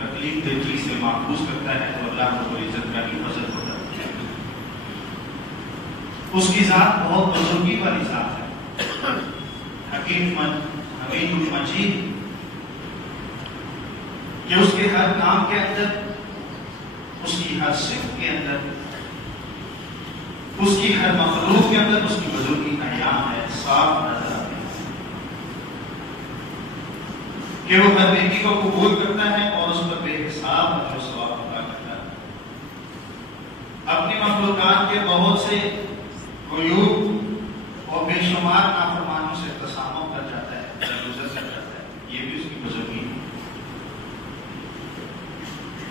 تکلیف دہ چیز سے محفوظ کرتا ہے تو اللہ رب العزت کا ہی فضل ہوتا ہے۔ اس کی ذات بہت بزرگی والی ذات ہے، حکیم حمید المجید، کہ اس کے ہر کام کے اندر، اس کی ہر صفت کے اندر، اس کی ہر مخلوق کے اندر اس کی بزرگی کا نام ہے، صاف نظر آتی ہے کہ وہ ہر نیکی کو قبول کرتا ہے اور اس پر بے حساب اجر و ثواب عطا کرتا ہے۔ اپنی مخلوقات کے بہت سے عیوب اور بے شمار نافرمانوں سے تسامح کر جاتا ہے، درگزر کر جاتا ہے، یہ بھی اس کی بزرگی ہے۔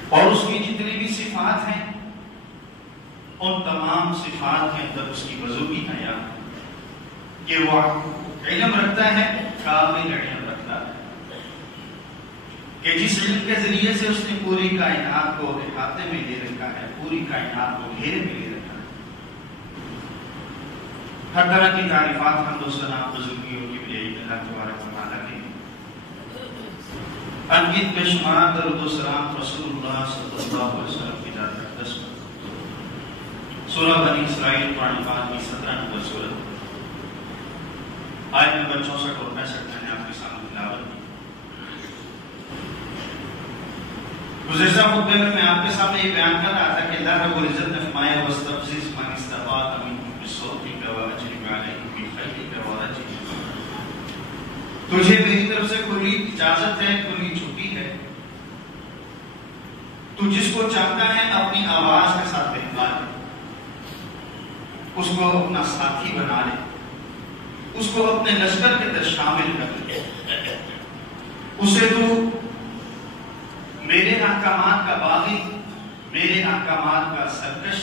اور اس کی جتنی بھی صفات ہیں ان تمام صفات کے اندر اس کی بزرگی کا یاد ہے کہ وہ علم رکھتا ہے، کامل علم رکھتا ہے، کہ جس علم کے ذریعے سے اس نے پوری کائنات کو احاطے میں لے رکھا ہے، پوری کائنات کو گھیرے میں لے رکھا ہے۔ ہر طرح کی تعریفات حمد و ثنا بزرگیوں کی بھی اللہ تبارک و تعالیٰ کی، انگیت بے شمار درود و سلام رسول اللہ صلی اللہ علیہ وسلم کی ذات اقدس پر۔ سورہ بنی اسرائیل قرآن پاک کی 17 نمبر سورت، آیت نمبر 64 اور 65 میں نے آپ کے سامنے تلاوت کی۔ گزشتہ خطبے میں آپ کے سامنے یہ بیان کر رہا تھا کہ اللہ رب العزت نے فرمایا وَاسْتَفْزِزْ مَنِ اسْتَطَعْتَ مِنْهُمْ بِصَوْتِكَ وَأَجْلِبْ عَلَيْهِمْ بِخَيْلِكَ وَرَجِلِكَ۔ تجھے میری طرف سے کھلی اجازت ہے، کھلی چھٹی ہے، تو جس کو چاہتا ہے اپنی آواز کے ساتھ بہکا لے، اس کو اپنا ساتھی بنا لے، اس کو اپنے لشکر کے اندر شامل کر لے، اسے تو میرے احکامات کا باغی، میرے احکامات کا سرکش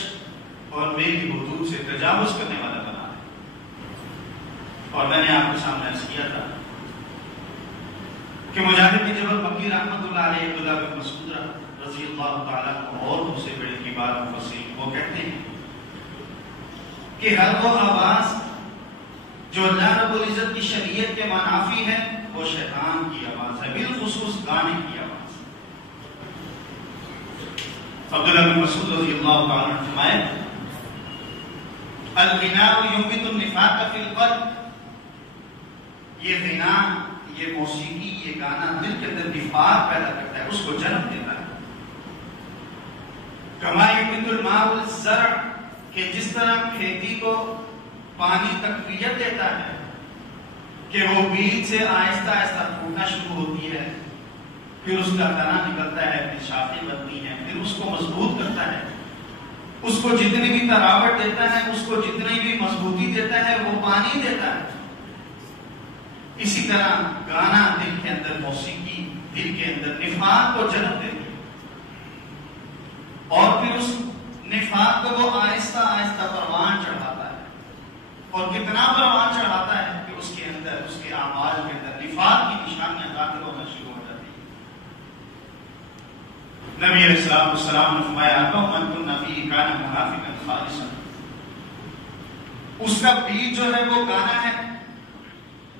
اور میری حدود سے تجاوز کرنے والا بنا ہے۔ اور میں نے آپ کے سامنے عرض کیا تھا کہ مجاہد بن جبل مکی رحمۃ اللہ علیہ، عبداللہ بن مسعود رضی اللہ تعالیٰ عنہ اور ان سے بڑے کبار مفسرین وہ کہتے ہیں کہ ہر وہ آواز جو اللہ رب العزت کی شریعت کے منافی ہے وہ شیطان کی آواز ہے، بالخصوص گانے کی آواز۔ عبداللہ بن مسعود رضی اللہ تعالیٰ عنہ فرمائے الغناء ينبت النفاق في القلب، یہ غنا، یہ موسیقی، یہ گانا دل کے اندر نفاق پیدا کرتا ہے، اس کو جنم دیتا ہے۔ كما ينبت الماء الزرع، کہ جس طرح کھیتی کو پانی تقویت دیتا ہے کہ وہ بیج سے آہستہ آہستہ پھوٹنا شروع ہوتی ہے، پھر اس کا تنا نکلتا ہے، پھر شاخیں بنتی ہیں، پھر اس کو مضبوط کرتا ہے، اس کو جتنی بھی تراوٹ دیتا ہے، اس کو جتنی بھی مضبوطی دیتا ہے وہ پانی دیتا ہے۔ اسی طرح گانا دل کے اندر، موسیقی دل کے اندر نفاق کو جنم دیتی ہے، اور پھر اس نفاق کو وہ آہستہ آہستہ پروان چڑھاتا ہے، اور کتنا پروان چڑھاتا ہے کہ اس کے اندر، اس کے اعمال کے اندر نفاق کی نشانیاں ظاہر ہونا شروع ہو جاتی ہیں۔ نبی علیہ السلام نے فرمایا من کن فیہ کان منافقا خالصا، اس کا بیج جو ہے وہ گانا ہے،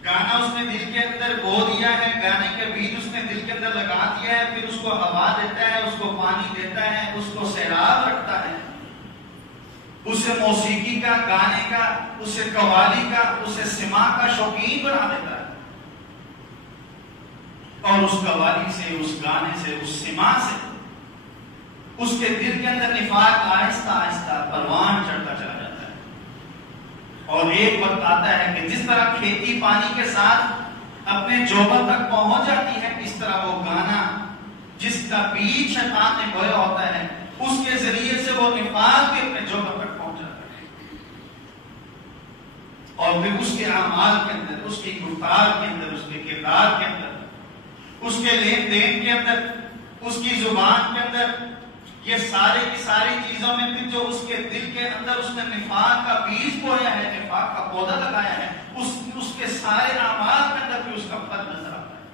گانا اس نے دل کے اندر بو دیا ہے، گانے کا بیج اس نے دل کے اندر لگا دیا ہے، پھر اس کو ہوا دیتا ہے، اس کو پانی دیتا ہے، اس کو سیراب رکھتا ہے، اسے موسیقی کا، گانے کا، اسے قوالی کا، اسے سماع کا شوقین بنا دیتا ہے، اور اس قوالی سے، اس گانے سے، اس سماع سے اس کے دل کے اندر نفاق آہستہ آہستہ پروان چڑھتا چلا جاتا ہے۔ اور ایک وقت آتا ہے کہ جس طرح کھیتی پانی کے ساتھ اپنے جوبن تک پہنچ جاتی ہے، اس طرح وہ گانا جس کا بیج شیطان نے بویا ہوتا ہے، اس کے ذریعے سے وہ نفاق بھی اپنے جوبن تک پہنچ جاتا ہے، اور پھر اس کے اعمال کے اندر، اس کی گفتار کے اندر، اس کے کردار کے اندر، اس کے لین دین کے اندر، اس کی زبان کے اندر، یہ ساری کی ساری چیزوں میں پھر جو اس کے دل کے اندر اس نے نفاق کا بیج بویا ہے، نفاق کا پودا لگایا ہے، اس کے سارے اعمال کے اندر بھی اس کا پھل نظر آتا ہے۔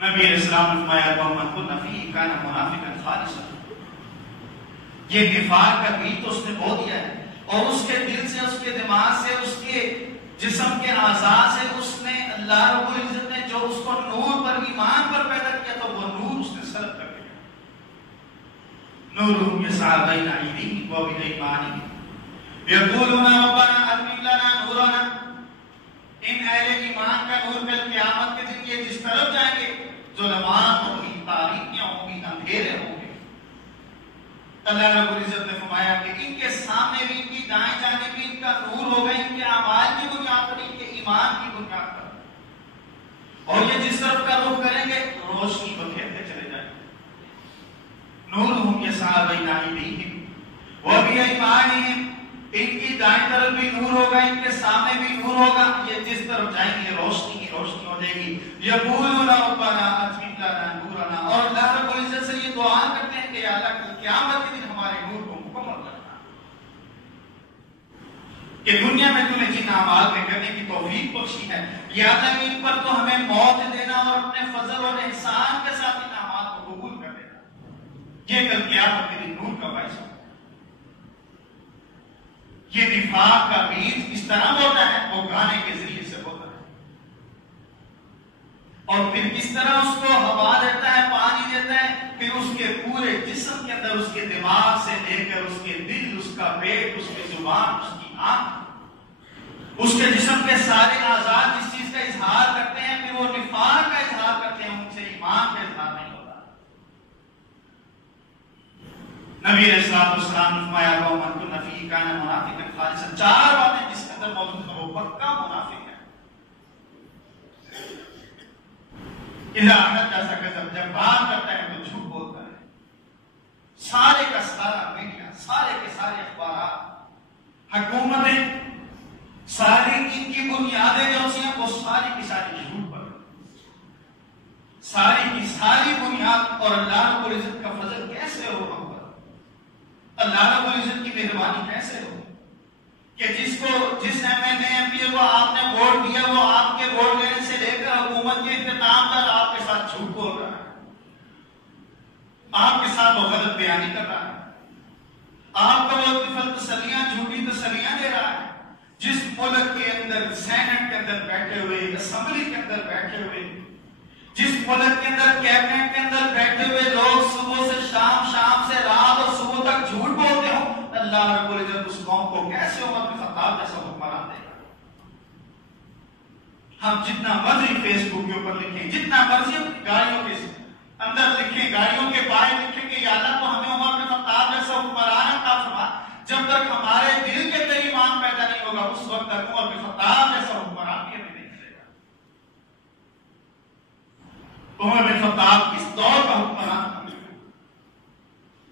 نبی علیہ السلام نے فرمایا من کن فیہ کان منافقا خالصا، یہ نفاق کا بیج تو اس نے بو دیا ہے، اور اس کے دل سے، اس کے دماغ سے، اس کے جسم کے اعضاء سے اس نے، اللہ رب العزت نے جو اس کو نور پر، ایمان پر پیدا کیا نورهم يسعى بين أيديهم وبأيمانهم يقولون ربنا أتمم لنا نورنا. ان اہل ایمان کا نور کل قیامت کے دن یہ جس طرف جائیں گے ظلمات ہوگی، تاریکیاں ہوں گی، اندھیرے ہوں گے. اللہ رب العزت نے فرمایا کہ ان کے سامنے بھی، ان کی دائیں جانب بھی ان کا نور ہوگا، ان کے اعمال کی بنیاد پر، ان کے ایمان کی بنیاد پر. اور یہ جس طرف کا رخ کریں گے روشنی بکھیرتے چلے جائیں گے. نورهم يسعى بين أيديهم وبأيمانهم. ان کی دائیں طرف بھی نور ہوگا، ان کے سامنے بھی نور ہوگا. یہ جس طرف جائیں گے روشنی ہی روشنی ہو جائے گی. یقولون ربنا اتمم لنا نورنا. اور اللہ رب العزت سے یہ دعا کرتے ہیں کہ یا اللہ قیامت کے دن ہمارے نور کو مکمل کرنا، کہ دنیا میں تمہیں جن اعمال میں کرنے کی توفیق بخشی ہے یا اللہ ان پر تو ہمیں موت دینا اور اپنے فضل اور احسان کے ساتھ ان اعمال کو قبول کر دینا. یہ کل قیامت کے دن نور کا باعث ہوگا. یہ نفاق کا بیج اس طرح ہوتا ہے، وہ گانے کے ذریعے سے ہوتا ہے، اور پھر کس طرح اس کو ہوا دیتا ہے، پانی دیتا ہے، پھر اس کے پورے جسم کے اندر، اس کے دماغ سے لے کر اس کے دل، اس کا پیٹ، اس کی زبان، اس کی آنکھ، اس کے جسم کے سارے اعضاء جس چیز کا اظہار کرتے ہیں، پھر وہ نفاق کا اظہار کرتے ہیں، ان سے ایمان کا اظہار نہیں ہوتا. نبی علیہ الصلوۃ والسلام نے فرمایا قومن کن فی کان منافقا خالصا. 4 باتیں جس کے اندر موجود ہیں وہ پکا منافق ہے. اذا حدث کذب. جب بات کرتا ہے تو جھوٹ بولتا ہے. سارے کا سارا میڈیا، سارے کے سارے اخبارات، حکومتیں، ساری ان کی بنیادیں جو ہیں وہ ساری کی ساری جھوٹ پر، ساری کی ساری بنیاد. اور اللہ رب العزت کا فضل کیسے ہو ہم پر، اللہ رب العزت کی مہربانی کیسے ہو کہ جس ایم پی کو آپ نے ووٹ دیا وہ آپ کے ووٹ لینے سے لے کر حکومت کے اختتام تک آپ کے ساتھ جھوٹ بول رہا ہے، آپ کے ساتھ وہ غلط بیانی کر رہا ہے، آپ کو وہ تسلیاں، جھوٹی تسلیاں دے رہا ہے. جس ملک کے اندر سینٹ کے اندر بیٹھے ہوئے، اسمبلی کے اندر بیٹھے ہوئے، جس ملک کے اندر کیبنٹ کے اندر بیٹھے ہوئے لوگ صبح سے شام، شام سے رات اور صبح تک جھوٹ بولتے ہوں، اللہ رب العزت اس قوم کو کیسے عمر بن خطاب جیسا حکمران دے گا. ہم جتنا مرضی فیس بک کے اوپر لکھیں، جتنا مرضی گاڑیوں کے اندر لکھیں، گاڑیوں کے باہر لکھیں کہ یا اللہ تو ہمیں عمر بن خطاب جیسا حکمران عطا فرما، جب تک ہمارے دل کے اندر ایمان پیدا نہیں ہوگا اس وقت تک عمر بن خطاب جیسا حکمران بھی ہمیں نہیں ملے گا. عمر بن خطاب کس دور کا حکمران تھا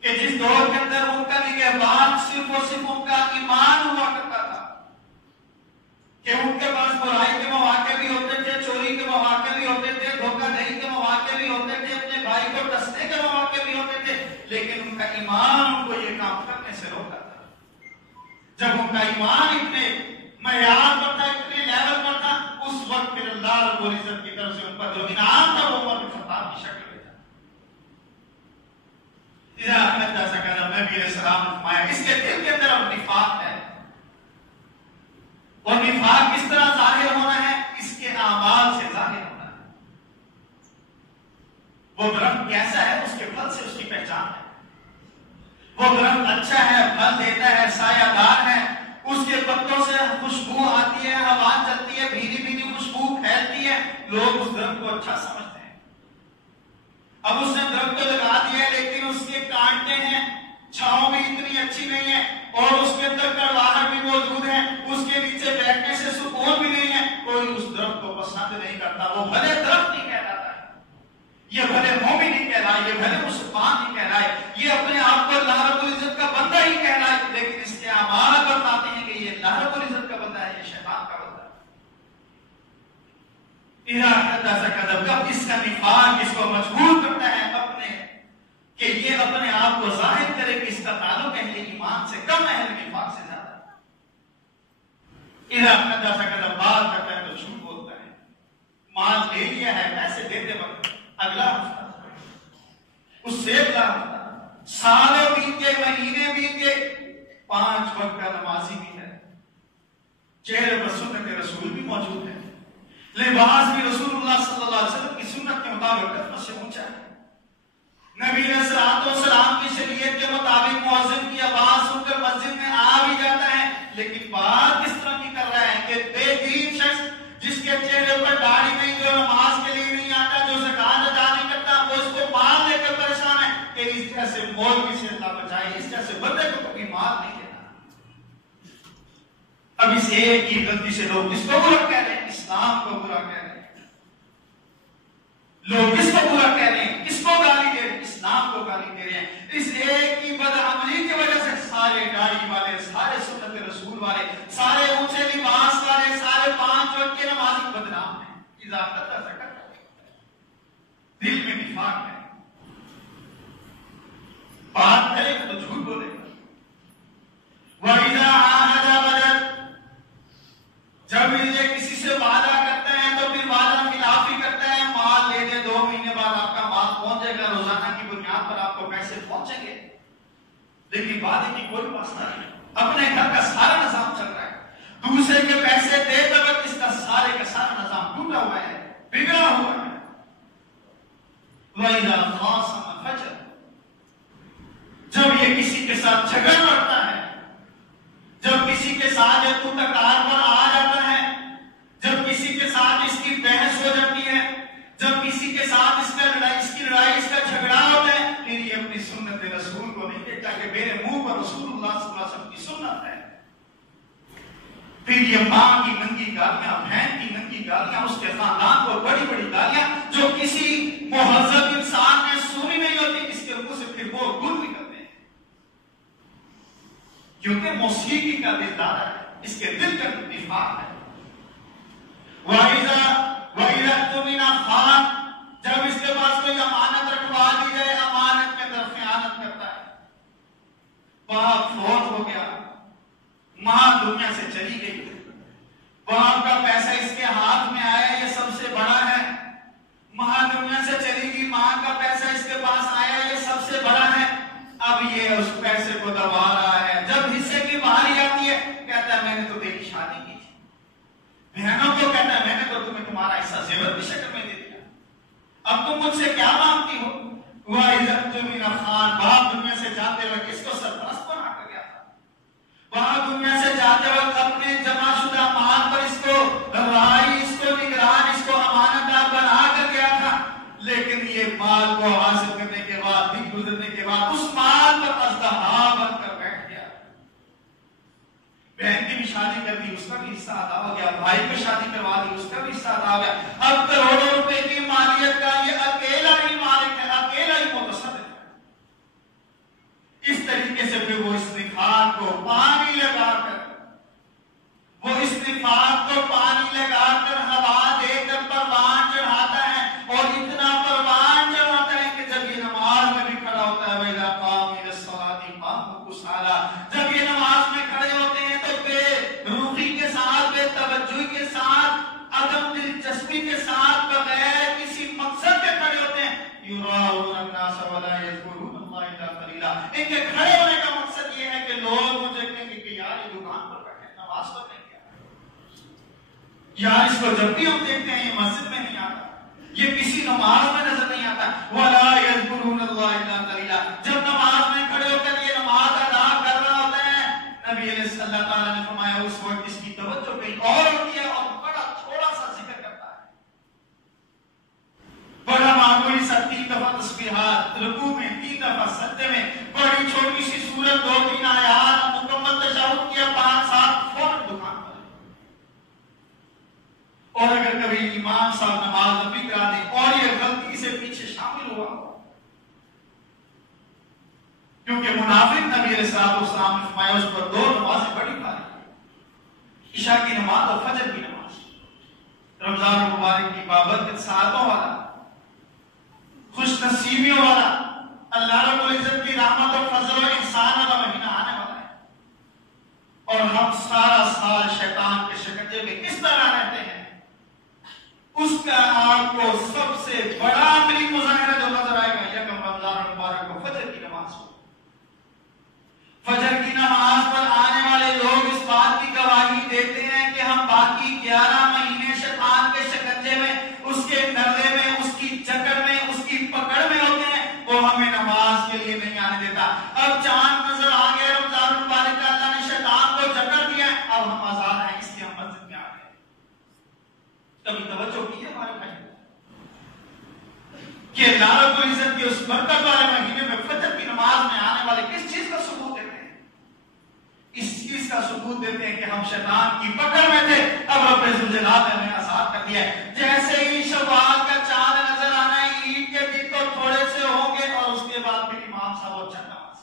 کہ جس دور کے اندر ان کا نگہبان صرف اور صرف ان کا ایمان ہوا کرتا تھا، کہ ان کے پاس برائی کے مواقع بھی ہوتے تھے، چوری کے مواقع بھی ہوتے تھے، دھوکہ دہی کے مواقع بھی ہوتے تھے، اپنے بھائی کو ڈسنے کے مواقع بھی ہوتے تھے، لیکن ان کا ایمان ان کو یہ کام کرنے سے روکا تھا. جب ان کا ایمان اتنے معیار پر تھا، اتنے لیول پر تھا، اس وقت پھر اللہ رب العزت کی طرف سے ان پر جو انعام تھا وہ عمر بن خطاب کی شکل میں تھا. نبی علیہ السلام نے فرمایا اس کے دل کے اندر اب نفاق ہے، اور نفاق کس طرح ظاہر ہونا ہے، اس کے اعمال سے ظاہر ہونا ہے. وہ درخت کیسا ہے اس کے پھل سے اس کی پہچان ہے. وہ درخت اچھا ہے، پھل دیتا ہے، سایہ دار ہے، اس کے پتوں سے خوشبو آتی ہے، ہوا چلتی ہے، بھینی بھینی خوشبو پھیلتی ہے، لوگ اس درخت کو اچھا سمجھتے ہیں. اب اس نے درخت کو لگا دیا ہے لیکن اس کے کانٹے ہیں، چھاؤں بھی اتنی اچھی نہیں ہے، اور اس کے اندر کڑواہٹ بھی موجود ہے، اس کے نیچے بیٹھنے سے سکون بھی نہیں ہے، کوئی اس درخت کو پسند نہیں کرتا. وہ بھلے درخت نہیں کہلاتا ہے، یہ بھلے مومن نہیں کہلائے، یہ بھلے مسلمان نہیں کہلائے، یہ اپنے آپ کو اللہ رب العزت کا بندہ ہی کہلائے، لیکن اس کے اعمال بتاتے ہیں کہ یہ اللہ رب العزت کا بندہ ہے، یہ شیطان کا بندہ ہے. کب اس کا نفاق اس کو مجبور کرتا ہے اپنے کہ یہ اپنے آپ کو ظاہر کرے کہ اس کا تعلق اہل ایمان سے کم، اہل نفاق سے زیادہ ہے. بات کرتا ہے تو جھوٹ بولتا ہے. مال لے لیا ہے، پیسے دیتے وقت اگلا ہفتہ، اس سے اگلا ہفتہ، سالوں بیت گئے، مہینے بیت گئے، 5 وقت کا نمازی بھی ہے، چہرے پر سنت رسول بھی موجود ہے، لباس بھی رسول اللہ صلی اللہ علیہ وسلم کی سنت کے مطابق کفن سے اونچا ہے، نبی علیہ السلام کی شریعت کے مطابق مؤذن کی آواز سن کر مسجد میں آ بھی جاتا ہے، لیکن بات کس طرح کی کر رہا ہے کہ بے دین شخص جس کے چہرے پر داڑھی نہیں، جو نماز کے لیے نہیں آتا، جو زکات ادا نہیں کرتا، وہ اس کو مال دے کر پریشان ہے کہ اس جیسے مولوی سے اللہ بچائے، اس جیسے بندے کو کبھی مال نہیں دینا۔ اب اس ایک کی غلطی سے لوگ کس کو برا کہہ رہے ہیں؟ اسلام کو برا کہہ رہے ہیں۔ لوگ کس کو برا کہہ رہے ہیں؟ کس کو گالی دے رہے ہیں؟ اسلام کو گالی دے رہے ہیں۔ اس ایک کی بدعملی کی وجہ سے سارے داڑھی والے، سارے سنت رسول والے، سارے اونچے لباس والے، سارے 5 وقت کے نمازی بدنام ہیں۔ اضافت کا ذکر دل میں نفاق ہے، بات کرے گا تو جھوٹ بولے گا۔ وَإِذَا عَاهَدَ بَدَرَ، جب یہ کسی سے وعدہ کرتا ہے تو پھر وعدہ خلافی کرتا ہے۔ مال لے دے، 2 مہینے بعد آپ کا مال پہنچ جائے گا، روزانہ کی بنیاد پر آپ کو پیسے پہنچیں گے، لیکن وعدے کی کوئی واسطہ نہیں۔ اپنے گھر کا سارا نظام چل رہا ہے، دوسرے کے پیسے دیتے وقت اس کا سارے کا سارا نظام ٹوٹا ہوا ہے، بگڑا ہوا ہے۔ وَإِذَا خَاصَمَ فَجَرَ، جب یہ کسی کے ساتھ جھگڑ پڑتا ہے، جب کسی کے ساتھ یہ تو تکرار پر آ جاتا ہے، جب کسی کے ساتھ اس کی بحث ہو جاتی ہے، جب کسی کے ساتھ اس کی لڑائی، اس کا جھگڑا ہوتا ہے، پھر یہ اپنی سنت رسول کو نہیں دیکھتا کہ میرے منہ پر رسول اللہ صلی اللہ علیہ وسلم کی سنت ہے۔ پھر یہ ماں کی ننگی گالیاں، بہن کی ننگی گالیاں، اس کے خاندان کو بڑی بڑی گالیاں جو کسی مہذب انسان نے سنی نہیں ہوتی، اس کے منہ سے پھر وہ گل نکلتے ہیں، کیونکہ موسیقی کا دل دادا ہے، اس کے دل کا نفاق ہے۔ وَإِذَا اؤْتُمِنَ خَانَ، جب اس کے پاس کوئی امانت رکھوا دی جائے، امانت کے اندر خیانت کرتا ہے۔ باپ فوت ہو گیا، ماں دنیا سے چلی گئی، باپ کا پیسہ اس کے ہاتھ میں آیا، یہ سب سے بڑا ہے۔ ماں دنیا سے چلی گئی، ماں کا پیسہ اس کے پاس آیا، یہ سب سے بڑا ہے۔ اب یہ اس پیسے کو دبا رہا ہے، جب حصے کی باری آتی ہے کہتا ہے میں نے تو تیری شادی کی تھی، بہنوں کو کہتا ہے میں نے تو تمہیں تمہارا حصہ زیور کی شکل میں دے دیا، اب تم مجھ سے کیا مانگتی ہو؟ وَإِذَا اؤْتُمِنَ خَانَ، باپ دنیا سے جاتے وقت اس کو سرپرست بنا کر گیا تھا، باپ دنیا سے جاتے وقت اپنے جمع شدہ مال پر اس کو رائی، اس کو نگران، اس کو امانتدار بنا کر گیا تھا، لیکن یہ مال کو حاصل کرنے کے بعد، دن گزرنے کے بعد اس مال پر اژدہا بن کر بیٹھ گیا۔ بہن کی بھی شادی کر دی، اس کا بھی حصہ ادا ہو گیا، بھائی کو شادی کروا دی، اس کا بھی حصہ ادا ہو گیا۔ اب کروڑوں روپے کی مالیت کا یہ اکیلا ہی مالک ہے، اکیلا ہی متصرف ہے۔ اس طریقے سے پھر وہ اس نفاق کو پانی لگا کر، ہوا دے کر پروان چڑھاتا ہے، اور اتنا پروان چڑھاتا ہے کہ جب یہ نماز میں بھی کھڑا ہوتا ہے، وَإِذَا قَامُوا إِلَى الصَّلَاةِ قَامُوا كُسَالَىٰ، جب یہ نماز میں کھڑے ہوتے ہیں تو بے روحی کے ساتھ، بے توجہی کے ساتھ، عدم دلچسپی کے ساتھ، بغیر کسی مقصد کے کھڑے ہوتے ہیں۔ يُرَاءُونَ النَّاسَ وَلَا يَذْكُرُونَ اللَّهَ إِلَّا قَلِيلًا، ان کے کھڑے ہونے کا مقصد یہ ہے کہ لوگ مجھے کہیں گے کہ یار یہ دکان پر بیٹھے نماز پڑھنے گیا، یار اس کو جب بھی ہم دیکھتے ہیں یہ مسجد میں نہیں آتا، یہ کسی نماز میں نظر نہیں آتا۔ وَلَا يَذْكُرُونَ اللَّهَ إِلَّا قَلِيلًا، جب نماز میں کھڑے ہو کر یہ نماز ادا کر رہا ہوتا ہے، نبی علیہ اللہ تعالیٰ نے فرمایا اس وقت اس کی توجہ کہیں اور ہوتی ہے، اور بڑا تھوڑا سا ذکر کرتا ہے، بڑا معمولی سا 3 دفعہ تسبیحات، رکوع میں 3 دفعہ، سجدے میں بڑی چھوٹی سی سورت، 2-3 آیات، مکمل تشہد کیا، 5-7 فوراً دکان پر۔ اور اگر کبھی امام صاحب نماز نبی کرا دیں اور یہ غلطی سے پیچھے شامل ہوا، کیونکہ منافق نبی علیہ السلام نے فرمایا اس پر 2 نمازیں بڑی بھاری، عشاء کی نماز اور فجر کی نماز، رمضان المبارک کی بابرکت ساعتوں والا، خوش نصیبیوں والا، اللہ رب العزت کی رحمت اور فضل و احسان والا مہینہ آنے والا ہے، اور ہم سارا سال شیطان کے شکنجے میں کس طرح رہتے ہیں، اس کا آپ کو سب سے بڑا عملی مظاہرہ جو نظر آئے گا یکم رمضان المبارک کو فجر کی نماز ہو۔ فجر کی نماز پر آنے والے لوگ اس بات کی گواہی دیتے ہیں کہ ہم باقی 11 مہینے شیطان کے شکنجے میں، اس کے نرے میں، اس کی جکڑ میں، اس کی پکڑ میں ہوتے ہیں، وہ ہمیں کبھی توجہ کی ہے ہمارے بھائی کہ اللہ رب العزت کی اس برکت والے مہینے میں فجر کی نماز میں آنے والے کس چیز کا ثبوت دیتے ہیں؟ اس چیز کا ثبوت دیتے ہیں کہ ہم شیطان کی پکڑ میں تھے، اب رب ذوالجلال نے ہمیں آزاد کر دیا ہے۔ جیسے ہی شوال کا چاند نظر آنا ہے، عید کے دن تو تھوڑے سے ہوں گے اور اس کے بعد پھر امام صاحب وہ چند نماز،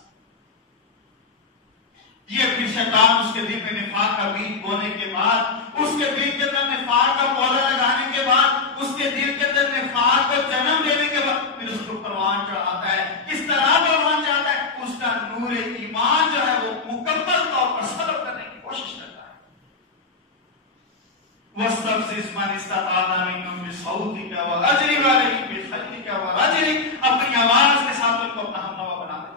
یہ پھر شیطان اس کے دل میں نفاق کا بیج بونے کے بعد، اس کے دل کے اندر نفاق کا پودا لگانے کے بعد، اس کے دل کے اندر نفاق کو جنم دینے کے بعد پھر اس کو پروان چڑھاتا ہے۔ کس طرح پروان چڑھاتا ہے؟ اس کا نور ایمان جو ہے وہ مکمل طور پر سلب کرنے کی کوشش کرتا ہے۔ وَاسْتَفْزِزْ مَنِ اسْتَطَعْتَ مِنْهُمْ بِصَوْتِكَ وَأَجْلِبْ عَلَيْهِمْ بِخَيْلِكَ وَرَجِلِكَ، اپنی آواز کے ساتھ ان کو اپنا ہمنوا بنا دے۔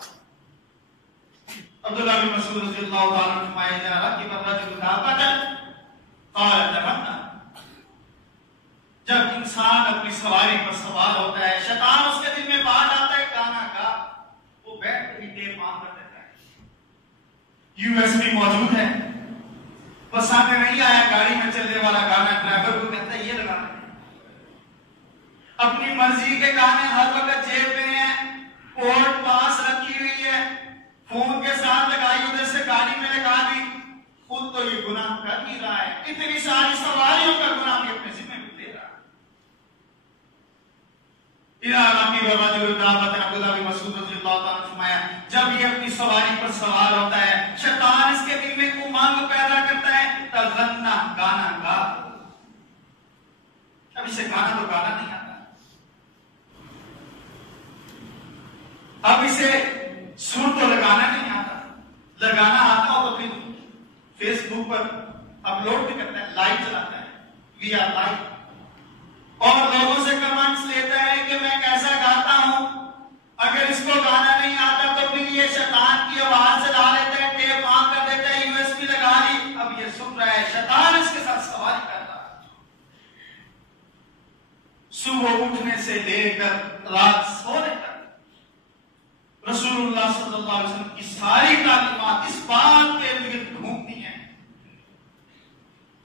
عبداللہ بن مسعود رضی اللہ تعالیٰ عنہ فرمایا اذا ركب الرجل دابة قال تمنى، جب انسان اپنی سواری پر سوار ہوتا ہے، شیطان اس کے دل میں بات آتا ہے گانا کا، وہ بیٹھ کے ٹیپ آن کر دیتا ہے، یو ایس بی موجود ہے، پسند نہیں آیا گاڑی میں چلنے والا گانا، ڈرائیور کو کہتا ہے یہ لگانا ہے۔ اپنی مرضی کے گانے ہر وقت جیب میں ہیں، پورٹ پاس رکھی ہوئی ہے، فون کے ساتھ لگائی، ادھر سے گاڑی میں لگا دی، خود تو یہ گناہ کر ہی رہا ہے، اتنی ساری سواریوں کا گناہ بھی اپنے ذمہ میں لے رہا ہے۔ عبداللہ بن مسعود رضی اللہ تعالیٰ نے فرمایا جب یہ اپنی سواری پر سوار ہوتا ہے، شیطان اس کے دل میں امنگ پیدا کرتا ہے، تغنا، گانا گا۔ اب اسے گانا تو گانا نہیں آتا، اب اسے سر تو لگانا نہیں آتا، لگانا آتا ہو تو پھر فیس بک پر اپلوڈ بھی کرتا ہے، لائیو چلاتا ہے، وی آر لائیو، اور لوگوں سے کمنٹس لیتا ہے کہ میں کیسا گاتا ہوں۔ اگر اس کو گانا نہیں آتا تو پھر یہ شیطان کی آواز سے لا لیتا ہے، ٹیپ آن کر دیتا ہے، یو ایس بی لگا لی، اب یہ سن رہا ہے، شیطان اس کے ساتھ سواری کرتا ہے۔ صبح اٹھنے سے لے کر رات سونے تک رسول اللہ صلی اللہ علیہ وسلم کی ساری تعلیمات اس بات کے ارد گرد گھومتی ہیں،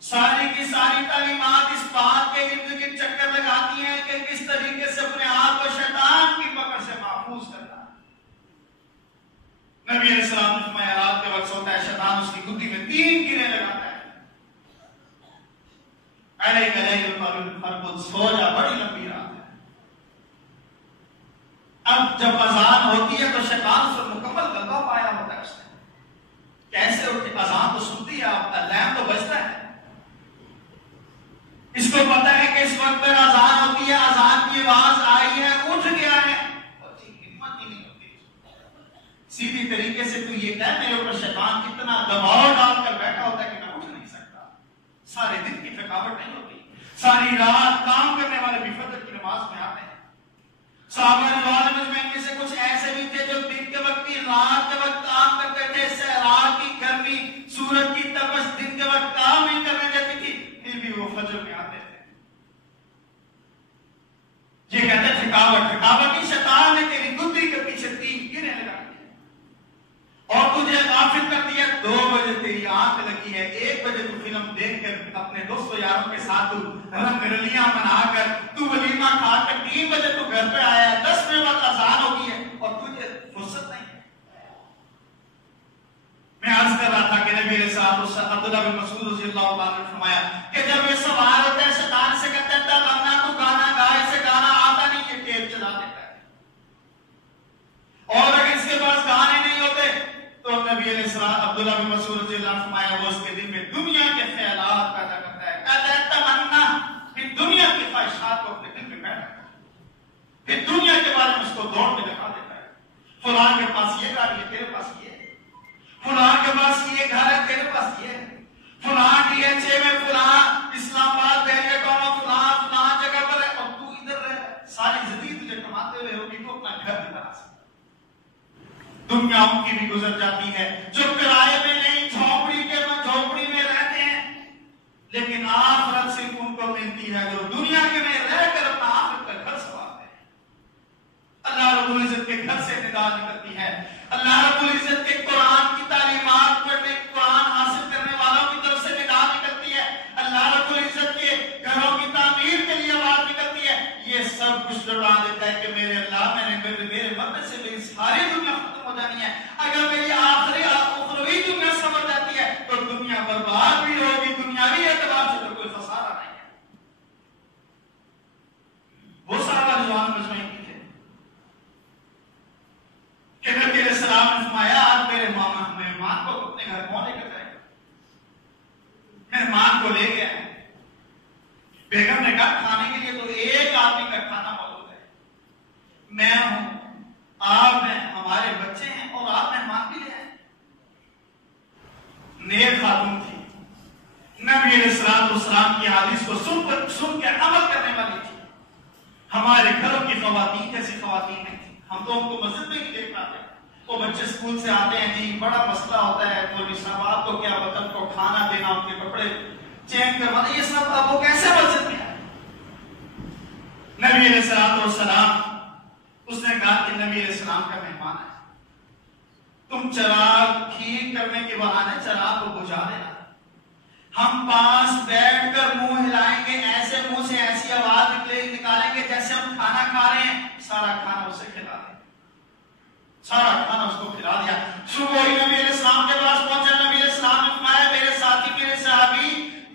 ساری کی ساری تعلیمات اس بات کے ارد گرد چکر لگاتی ہیں کہ کس طریقے سے اپنے آپ کو شیطان کی پکڑ سے محفوظ کرنا ہے۔ نبی علیہ السلام نے فرمایا رات کے وقت سوتا ہے، شیطان اس کی گدی میں 3 گرے لگاتا ہے، علیک لیل طویل فارقد، سو جا، بڑی لمبی رات ہے۔ اب جب اذان ہوتی ہے تو شیطان اس پر مکمل غلبہ پایا ہوتا ہے، اس نے کیسے اٹھ کے اذان تو سنتی ہے، الارم تو بجتا ہے، اس کو پتا ہے کہ اس وقت پر اذان ہوتی ہے، اذان کی آواز آئی ہے، اٹھ گیا ہے، اور ہمت ہی نہیں ہوتی۔ سیدھی طریقے سے تو یہ کہہ میرے اوپر شیطان کتنا دباؤ ڈال کر بیٹھا ہوتا ہے کہ میں اٹھ نہیں سکتا، سارے دن کی تھکاوٹ نہیں ہوتی، ساری رات کام کرنے والے بھی فجر کی نماز میں آتے ہیں۔ صحابہ رضوان مجمعین میں سے کچھ ایسے بھی تھے جو دن کے وقت بھی رات کے وقت کام کرتے تھے، رات کی گرمی، سورج کی تپش دن کے وقت کام نہیں کرنے دیتی تھی، پھر بھی وہ فجر میں آتے تھے۔ یہ کہتے ہیں تھکاوٹ کی، شیطان نے تیری گدی کے پیچھے 3 گرے لگا دیے اور تجھے غافل کر دیا۔ 2 بجے تیری آنکھ لگی ہے، 1 بجے تو فلم دیکھ کر اپنے دوستوں یاروں کے ساتھ تو رنگ رلیاں منا کر تو ولیمہ کھا کر 3 بجے تو گھر پہ آیا ہے، 10 بجے بعد اذان ہوگی ہے اور تجھے فرصت نہیں ہے۔ میں عرض کر رہا تھا کہ نبی علیہ السلام عبداللہ بن مسعود رضی اللہ تعالیٰ نے فرمایا کہ جب یہ سوار ہوتا ہے، شیطان سے کہتا ہے تغنا، تو گانا گا، اسے گانا آتا نہیں، یہ ٹیپ چلا دیتا ہے، اور اگر اس کے پاس گانے نہیں ہوتے تو نبی علیہ السلام عبداللہ بن مسعود رضی اللہ عنہ فرمایا وہ اس کے دل میں دنیا کے خیالات پیدا کرتا ہے، کہتا ہے تمنا، پھر دنیا کی خواہشات کو اپنے دل میں پیدا کرتا ہے، پھر دنیا کے بارے میں اس کو دوڑ میں دکھا دیتا ہے، فلاں کے پاس یہ گاڑی ہے، تیرے پاس یہ ہے، فلاں کے پاس یہ گھر ہے، تیرے پاس یہ ہے، فلاں DHA میں فلاں اسلام آباد دہلی ٹاؤن فلاں جگہ پر ہے اور تو ادھر رہ، ساری زندگی تجھے کماتے ہوئے ہوگی تو اپنا گھر بھی بنا سکتا۔ دنیا ان کی بھی گزر جاتی ہے جو کرائے میں نہیں، جھونپڑی میں رہتے ہیں، لیکن آخرت صرف ان کو ملتی ہے جو دنیا کے میں رہ کر اپنا آخرت کا گھر سنوارتے ہیں۔ اللہ رب العزت کے گھر سے ندا نکلتی ہے، اللہ رب العزت کے قرآن کی تعلیمات پڑھنے، قرآن حاصل کرنے والوں کی طرف سے ندا نکلتی ہے، اللہ رب العزت کے گھروں کی تعمیر کون لے کر جائے گا؟ مہمان کو لے گیا ہے، بیگم نے کہا کھانے کے لیے تو ایک آدمی کا کھانا موجود ہے، میں ہوں، آپ ہیں، ہمارے بچے ہیں، اور آپ مہمان بھی لے آئے۔ نیک خاتون تھی، نبی علیہ السلام کی حدیث کو سن کے عمل کرنے والی تھی۔ ہمارے گھروں کی خواتین جیسی خواتین نہیں تھی، ہم تو ان کو مسجد میں ہی دیکھ پاتے ہیں، وہ بچے اسکول سے آتے ہیں، جی بڑا مسئلہ ہوتا ہے، مولوی صاحب آپ کو کیا پتہ، کو کھانا دینا، ان کے کپڑے چینج کروانا، یہ سب اب وہ کیسے مسجد میں آئے؟ نبی علیہ السلام، اس نے کہا کہ نبی علیہ السلام کا مہمان ہے، تم چراغ ٹھیک کرنے کے بہانے چراغ کو بجھا دینا، ہم پاس بیٹھ کر منہ ہلائیں گے، ایسے منہ سے ایسی آواز نکالیں گے جیسے ہم کھانا کھا رہے ہیں، سارا کھانا اسے کھلا دیں، سارا کھانا اس کو کھلا دیا۔ صبح ہی نبی علیہ السلام کے پاس پہنچا، نبی علیہ السلام نے فرمایا میرے ساتھی، میرے صحابی،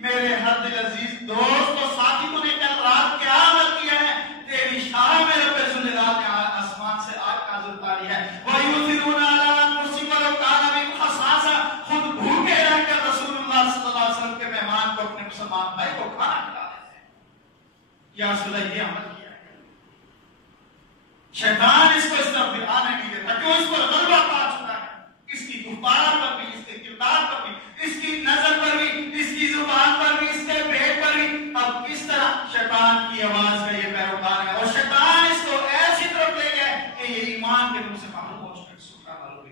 میرے ہر دل عزیز دوست اور ساتھی، تو نے کل رات کیا عمل کیا ہے؟ تیری شام میں رب ذوالجلال نے آسمان سے آگ نازل کری ہے، وَيُؤْثِرُونَ عَلَىٰ أَنفُسِهِمْ وَلَوْ كَانَ بِهِمْ خَصَاصَةٌ، خود بھوکے رہ کر رسول اللہ صلی اللہ علیہ وسلم کے مہمان کو، اپنے مسلمان بھائی کو کھانا کھلا دیتے ہیں۔ یا رسول اللہ، یہ عمل کیا ہے؟ شیطان اس کو اس طرف دلانے نہیں دیتا، کیوں؟ اس کو غلبہ پا چکا ہے، اس کی گفتار پر بھی، اس کے کردار پر بھی، اس کی نظر پر بھی، اس کی زبان پر بھی، اس کے پیٹ پر بھی۔ اب کس طرح شیطان کی آواز کا یہ پیروکار ہے، اور شیطان اس کو ایسی طرف لے گیا کہ یہ ایمان کے منہ سے معلوم ہو چکا ہے۔ سبحان اللہ۔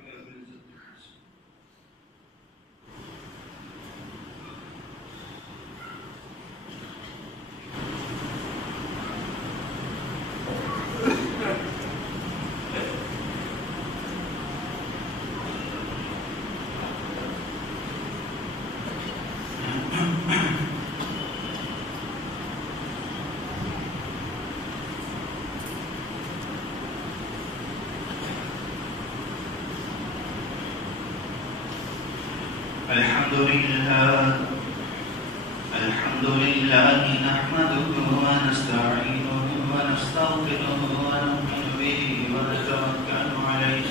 الحمد لله نحمده ونستعينه ونستغفره ونؤمن به ونتوكل عليه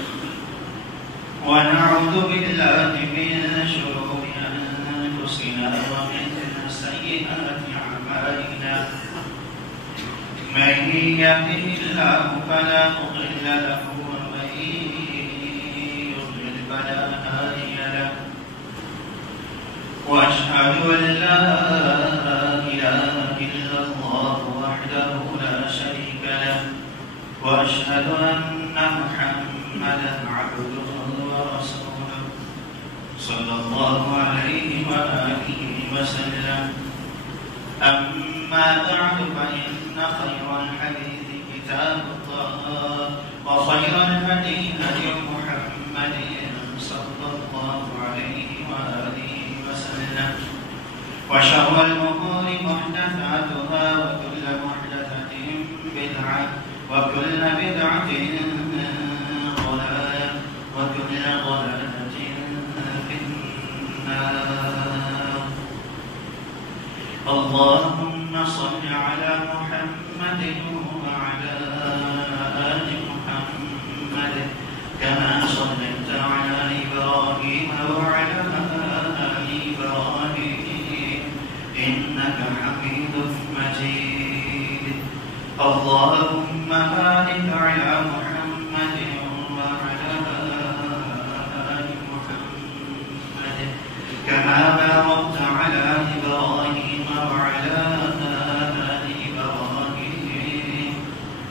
ونعوذ بالله من شرور أنفسنا ومن سيئات أعمالنا، من يهده الله فلا مضل له ومن يضلل فلا هادي له، وأشهد أن لا إله إلا الله وحده لا شريك له، وأشهد أن محمدا عبده ورسوله صلى الله عليه وآله وسلم. أما بعد، فإن خير الحديث كتاب الله، وخير الهدي هدي محمد صلى الله عليه وآله وسلم، وشر الأمور محدثاتها، وكل محدثة بدعة، وكل بدعة ضلالة، وكل ضلالة في النار. اللهم صل على محمد وعلى آل محمد كما صليت على إبراهيم وعلى آل إبراهيم إنك حميد مجيد. اللهم بارك على محمد وعلى آل محمد كما باركت على إبراهيم وعلى آل إبراهيم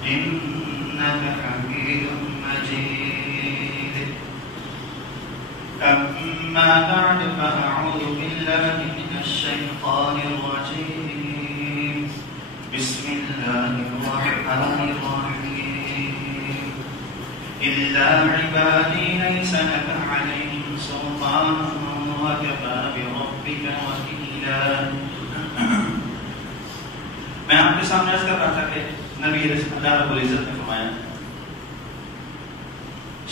إنك حميد مجيد. أما بعد، فأعوذ بالله من الشيطان الرجيم. بسم الله الرحمن الرحيم. إلا عبادي ليس لك عليهم سلطان وكفى بربك وكيلا. میں آپ کے سامنے عرض کر رہا تھا کہ نبی اللہ رب العزت نے فرمایا،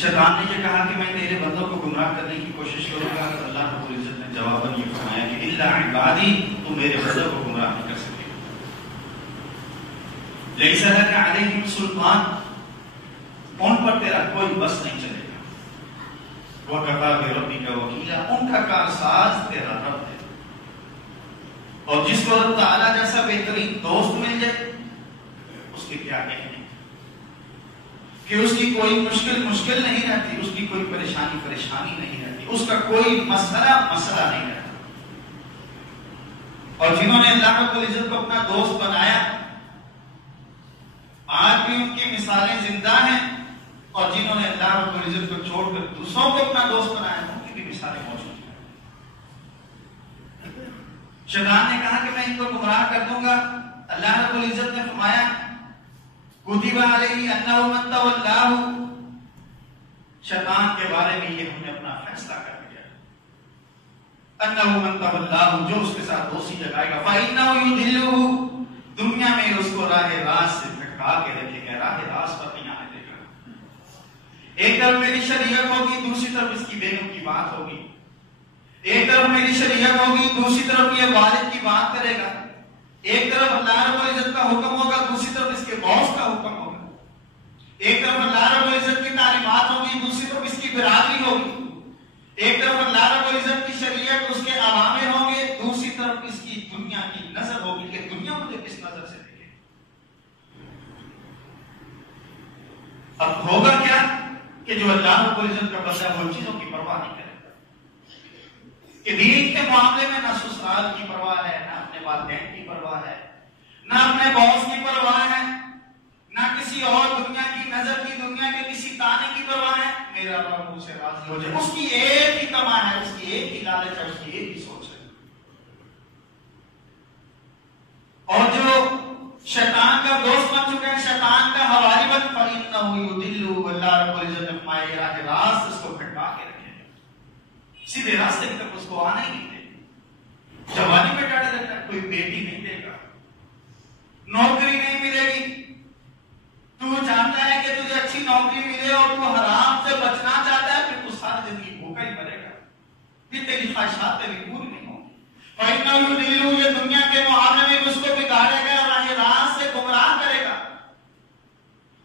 شیطان نے یہ کہا کہ میں تیرے بندوں کو گمراہ کرنے کی کوشش کروں گا، تو اللہ رب العزت نے جواباً یہ فرمایا کہ الا عبادی، تو میرے بندوں کو گمراہ نہیں کر سکے. لیس لک علیہم سلطان، ان پر تیرا کوئی بس نہیں چلے گا. وَكَفَى بِرَبِّكَ وَكِيلًا، ان کا کارساز تیرا رب ہے. اور جس کو اللہ تعالیٰ جیسا بہترین دوست مل جائے اس کے کیا کہنے کہ اس کی کوئی مشکل نہیں رہتی، اس کی کوئی پریشانی نہیں رہتی، اس کا کوئی مسئلہ نہیں رہتا. اور جنہوں نے اللہ رب العزت کو اپنا دوست بنایا آج بھی ان کی مثالیں زندہ ہیں، اور جنہوں نے اللہ رب العزت کو چھوڑ کر دوسروں کو اپنا دوست بنایا ان کی بھی مثالیں موجود ہیں. شیطان نے کہا کہ میں ان کو گمراہ کر دوں گا. اللہ رب العزت نے فرمایا کتب علیہ انہ من تولاه، شیطان کے بارے میں یہ ہم نے اپنا فیصلہ کر لیا، انہ من تولاه، جو اس کے ساتھ دوستی لگائے گا، فانہ یضلہ، دنیا میں اس کو راہ راست سے بھٹکا کے رکھے گا، راہ راست پر نہیں آنے دے گا. ایک طرف میری شریعت ہوگی، دوسری طرف اس کی بیگم کی بات ہوگی. ایک طرف میری شریعت ہوگی، دوسری طرف یہ والد کی بات کرے گا. ایک طرف اللہ رب العزت کا حکم ہوگا، دوسری طرف اس کے باس کا حکم ہوگا. ایک طرف اللہ رب العزت کی تعلیمات ہوگی، دوسری طرف اس کی برادری ہوگی. ایک طرف اللہ رب العزت کی شریعت، اس کے عوامر ہوں گے، دوسری طرف اس کی دنیا کی نظر ہوگی کہ دنیا مجھے کس نظر سے دیکھے. اب ہوگا کیا کہ جو اللہ رب العزت کا بندہ وہ چیزوں کی پرواہ نہیں کرے گا، کہ دین کے معاملے میں نہ سسرال کی پرواہ ہے، نہ اپنے والدین کی پرواہ ہے، نہ اپنے باس کی پرواہ ہے، نہ کسی اور دنیا کی نظر کی، دنیا کے کسی تانے کی پرواہ ہے. میرا رب مجھ سے راضی ہو جائے، اس کی ایک ہی تمنا ہے، اس کی ایک ہی لالچ ہے، اس کی ایک ہی سوچ ہے. اور جو شیطان کا دوست بن چکا ہے، شیطان کا حوالی بن، فَإِنَّهُ يُضِلُّ، اللہ رب العزت نے فرمایا راہ راست اس کو بھٹکا کے رکھے گا، سیدھے راستے کی طرف اس کو آنا ہی نہیں دے گا. جوانی میں ڈاڑے رکھتا ہے، کوئی بیٹی نہیں دے گا، نوکری نہیں ملے گی. تو جانتا ہے کہ تجھے اچھی نوکری ملے اور تو حرام سے بچنا چاہتا ہے، پھر تو ساری زندگی بھوکا ہی مرے گا، پھر تیری خواہشات تیری پوری نہیں ہوں گی. فَإِنَّهُ يُضِلُّ، یہ دنیا کے معاملے میں اس کو بگاڑے گا، راہ راست سے گمراہ کرے گا.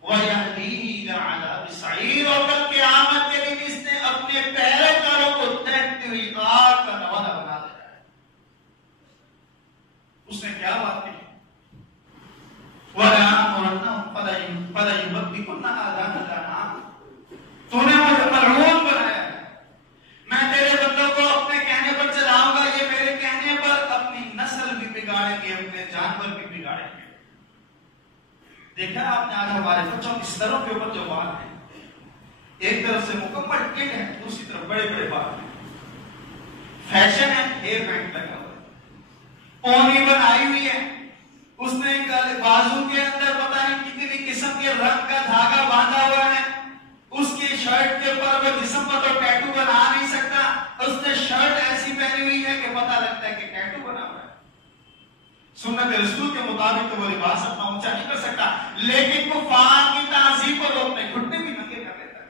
وَيَهْدِيهِ إِلَىٰ عَذَابِ السَّعِيرِ، اور کل قیامت کے دن اس نے اپنے پیروکاروں کو دہتی ہوئی آگ کا نوالا بنا دیا ہے. اس نے کیا بات کی؟ وَلَآمُرَنَّهُمْ فَلَيُبَتِّكُنَّ آذَانَ الْأَنْعَامِ، تو نے مجھے ملعون بنایا ہے، میں تیرے بندوں کو اپنے کہنے پر چلاؤں گا، یہ میرے کہنے پر اپنی نسل بھی بگاڑیں گے، اپنے جانور بھی بگاڑیں گے. دیکھا آپ نے آج ہمارے بچوں کی سروں کے اوپر جو بات ہے، ایک طرف سے مکمل کٹ ہے، دوسری طرف بڑے بڑے بات ہیں. فیشن ہے، ہیئر بینڈ لگا ہوا ہے، پونی بنائی ہوئی ہے، اس نے بازو کے اندر پتہ نہیں کتنی قسم کے رنگ کا دھاگا باندھا ہوا ہے. اس کی شرٹ کے اوپر وہ جسم پر تو ٹیٹو بنا نہیں سکتا، اس نے شرٹ ایسی پہنی ہوئی ہے کہ پتہ لگتا ہے کہ ٹیٹو بنا ہوا ہے. سنت رسول کے مطابق تو وہ لباس اپنا اونچا نہیں کر سکتا، لیکن کفار کی تعظیم کو تو اپنے گھٹنے بھی ننگے کر لیتا ہے.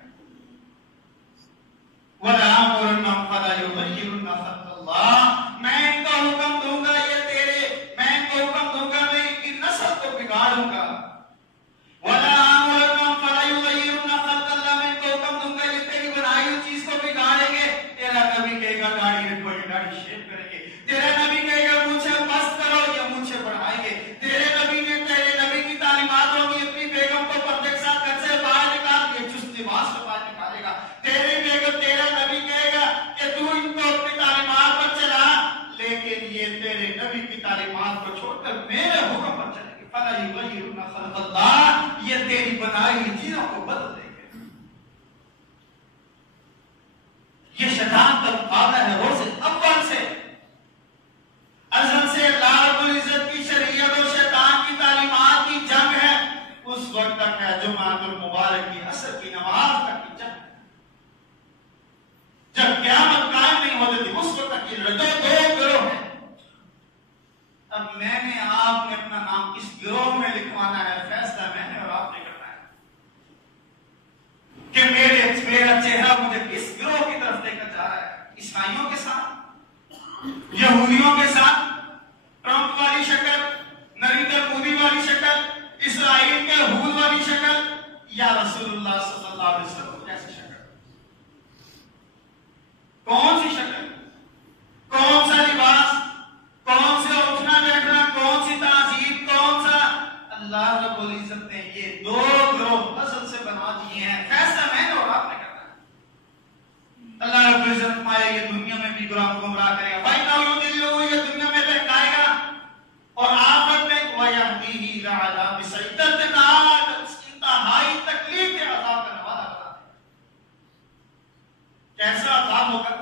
وَلَآمُرَنَّهُمْ فَلَيُغَيِّرُنَّ خَلْقَ اللَّهِ، میں ان کو حکم دوں گا، میں ان کو حکم دوں گا، میں ان کی نسل کو بگاڑوں گا. وَلَآمُرَنَّهُمْ فَلَيُغَيِّرُنَّ خَلْقَ اللَّهِ، میں ان کو حکم دوں گا یہ تیری بنائی ہوئی چیز کو بگاڑیں گے. تیرا نبی کہے گا داڑھی رکھو، یہ داڑھی شیو کریں گے. تیرا نبی کہے گا مونچھیں مست کرو، یہ مونچھیں بڑھائیں گے. تیرے نبی کی تعلیمات ہوگی، اپنی بیگم کو پردے کے ساتھ گھر سے باہر نکال کے چست لباس کو باہر نکالے گا. تیرا نبی کہے گا کہ تو ان کو اپنی تعلیمات پر چلا، لیکن یہ تیرے نبی کی تعلیمات کو چھوڑ کر میرے حکم پر چلیں گے. فَلَا يُغَيِّرُنَّ خَلْقَ اللَّهِ، یہ تیری بنائی ہوئی چیزوں کو بدل دیں گے. یہ شیطان کا مقابلہ ہے روز اول سے، ازل سے اللہ رب العزت کی شریعت اور شیطان کی تعلیمات کی جنگ ہے. اس وقت تک ہے جمعۃ المبارک کی عصر کی نماز تک کی جنگ. جب قیامت قائم نہیں ہوتی تھی اس وقت تک یہ دو گروہ ہیں. اب میں نے آپ نے اپنا نام کس گروہ میں لکھوانا ہے، فیصلہ میں نے اور آپ نے کرنا ہے کہ میرا چہرہ مجھے کس گروہ کی طرف لے کر جا رہا ہے. عیسائیوں کے ساتھ، یہودیوں کے ساتھ، ٹرمپ والی شکل، نریندر مودی والی شکل، اسرائیل کے ہود والی شکل، یا رسول اللہ صلی اللہ علیہ وسلم جیسی شکل. رب العزت فرمایا یہ دنیا میں بھی گمراہ کرے گا، یہ دنیا میں بہکائے گا، اور آخرت میں وَيَهْدِيهِ إِلَىٰ عَذَابِ السَّعِيرِ دردناک انتہائی تکلیف کے عذاب کا نوازا کرا دے۔ کیسا عذاب ہوگا؟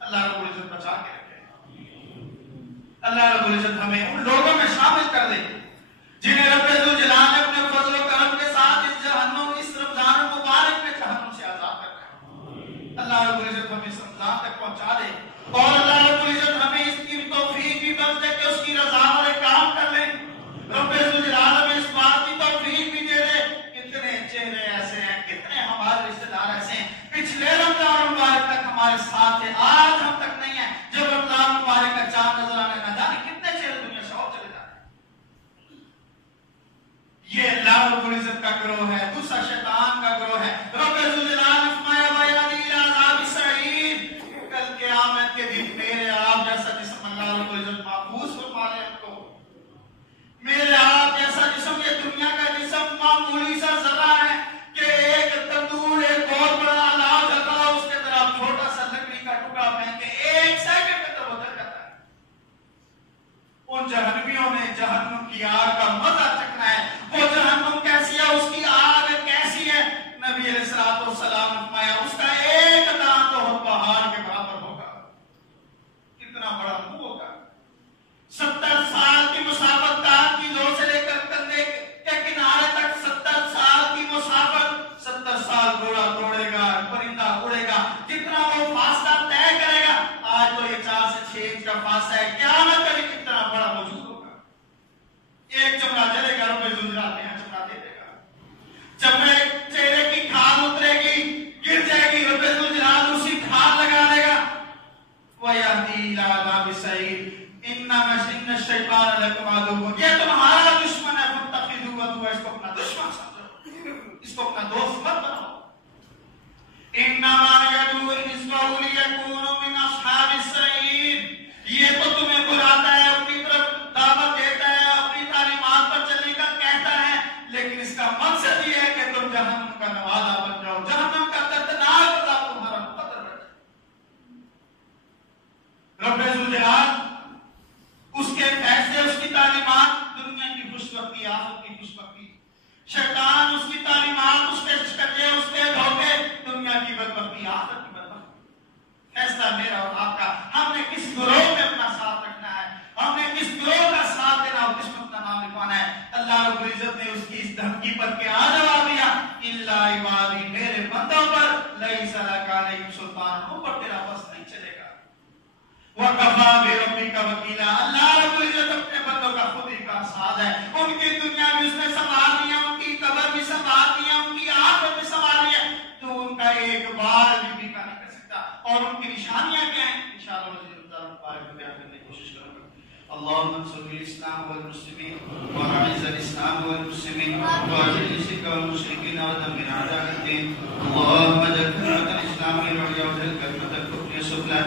اللہ رب العزت بچا کے رکھے، اللہ رب العزت ہمیں ان لوگوں میں شامل کر دے جنہیں رب ذوالجلال نے اپنے فضل و کرم کے ساتھ اس جہنم، اس رمضان المبارک میں جہنم سے عذاب کرنا ہے۔ اللہ رب العزت ہمیں اس رمضان تک پہنچا دے، اور اللہ رب العزت ہمیں اس کی توفیق بھی بخش دے کہ اس کی رضا والے کام کر لیں۔ رب ذوالجلال ہمیں اس بات کی توفیق بھی دے دے۔ کتنے چہرے ایسے ہیں، کتنے ہمارے رشتے دار ایسے ہیں پچھلے رمضان مبارک تک ہمارے ساتھ تھے، آج ہم تک نہیں ہیں۔ جب رمضان مبارک کا چاند نظر آنے نہ جانے کتنے چہرے دنیا سے اور چلے جاتے ہیں۔ یہ اللہ رب العزت کا گروہ ہے، دوسرا شیطان کا گروہ ہے۔ رب ذوالجلال نے فرمایا وَيَهْدِي إِلَىٰ عَذَابِ السَّعِيرِ، کل قیامت کے دن میرے آپ جیسا جسم اللہ رب العزت محفوظ فرما لے ہم کو۔ میرے آپ جیسا جسم، یہ دنیا کا جسم معمولی سا ذرہ ہے کہ ایک تندور، ایک بہت بڑا الاؤ جل رہا ہے، اس کے اندر آپ چھوٹا سا لکڑی کا ٹکڑا پھینک کے ایک سیکنڈ میں تب ادھر جاتا ہے۔ ان جہنمیوں نے جہنم کی آگ کا مزہ چکھنا ہے۔ وہ جہنم کیسی ہے، اس کی آگ کیسی ہے؟ نبی علیہ الصلوۃ والسلام نے فرمایا اس کا ایک دانت تو پہاڑ کے برابر ہوگا، کتنا بڑا منہ ہوگا۔ 70 سال کی مسافت کان کی دو سے لے کر کندھے کے کنارے تک 70 سال کی مسافت، 70 سال گھوڑا دوڑے گا، پرندہ اڑے گا، کتنا وہ فاصلہ طے کرے گا۔ آج تو یہ 4 سے 6 انچ کا فاصلہ ہے، قیامت کا بھی کتنا بڑا موجود ہوگا۔ ایک چمڑا جلے گا، رب ذوالجلال نے چمڑا دے دے گا، چمڑے چہرے کی کھال اترے گی، گر جائے گی، رب ذوالجلال اسی کھال لگا دے گا۔ وَيَهْدِي إِلَىٰ عَذَابِ السَّعِيرِ إِنَّ الشَّيْطَانَ لَكُمْ عَدُوٌّ، یہ تمہارا دشمن ہے، فَاتَّخِذُوهُ عَدُوًّا، اس کو اپنا دشمن سمجھو، اس کو اپنا دوست مت بناؤ۔ إِنَّمَا يَدْعُو حِزْبَهُ لِيَكُونُوا مِنْ أَصْحَابِ السَّعِيرِ، یہ تو تمہیں بلاتا ہے، اپنی طرف دعوت دیتا ہے، اپنی تعلیمات پر چلنے کا کہتا ہے، لیکن اس کا مقصد یہ ہے کہ تم جہنم کا نوازا بن جاؤ، جہنم کا دردناک عذاب تمہارا مقدر بن جائے۔ رب ذوالجلال اس کے فیصلے، اس کی تعلیمات، دنیا کی خوشبختی، آخرت کی خوشبختی، شیطان اس کی تعلیمات، اس کے شکنجے، اس کے دھوکے، دنیا کی بدبختی، آخرت کی بدبختی۔ فیصلہ میرا اور آپ کا، ہم نے کس گروہ میں اپنا ساتھ رکھنا ہے، ہم نے کس گروہ کا ساتھ دینا اور قسمت کا نام لکھوانا ہے۔ اللہ رب العزت نے اس کی اس دھمکی پر کیا جواب دیا؟ اِلَّا عِبَادِي، میرے بندوں پر لَيْسَ لَكَ عَلَيْهِمْ سُلْطَانٌ، اوپر تیرا بس نہیں چلے گا۔ وَكَفَىٰ بِرَبِّكَ وَكِيلًا، اللہ رب العزت اپنے بندوں کا خود ہی کا ساتھ ہے۔ ان کی دنیا بھی اس نے سنبھال لیا، ان کی قبر بھی سنبھال لیا، ان کی آخرت بھی سنبھال لیا، تو ان کا ایک بار بھی کا نہیں کر سکتا۔ اور ان کی نشانیاں کیا ہیں؟ انشاءاللہ مزید مبارک بیان کرنے کی کوشش کروں گا۔ اللهم انصر الاسلام والمسلمين واعز الاسلام والمسلمين واذل الشرك والمشركين ودمر اعداء الدين اللهم اجعل كلمة الاسلام العليا واجعل كلمة الكفر السفلى